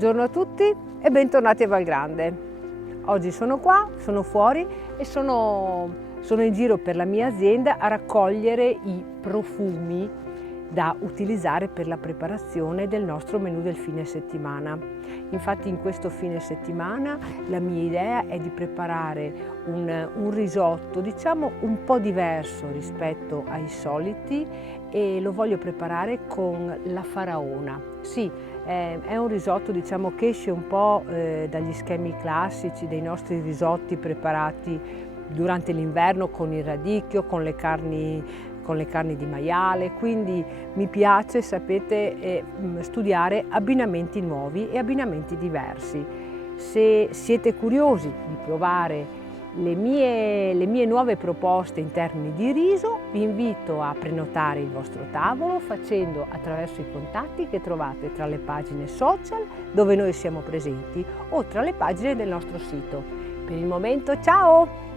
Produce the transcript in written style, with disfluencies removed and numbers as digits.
Buongiorno a tutti e bentornati a Valgrande. Oggi sono qua, sono fuori e sono in giro per la mia azienda a raccogliere i profumi da utilizzare per la preparazione del nostro menù del fine settimana. Infatti in questo fine settimana la mia idea è di preparare un risotto, diciamo un po' diverso rispetto ai soliti, e lo voglio preparare con la faraona. Sì, è un risotto, diciamo, che esce un po' dagli schemi classici dei nostri risotti preparati durante l'inverno con il radicchio, con le carni di maiale, quindi mi piace, sapete, studiare abbinamenti nuovi e abbinamenti diversi. Se siete curiosi di provare le mie nuove proposte in termini di riso, vi invito a prenotare il vostro tavolo facendo attraverso i contatti che trovate tra le pagine social dove noi siamo presenti o tra le pagine del nostro sito. Per il momento, ciao!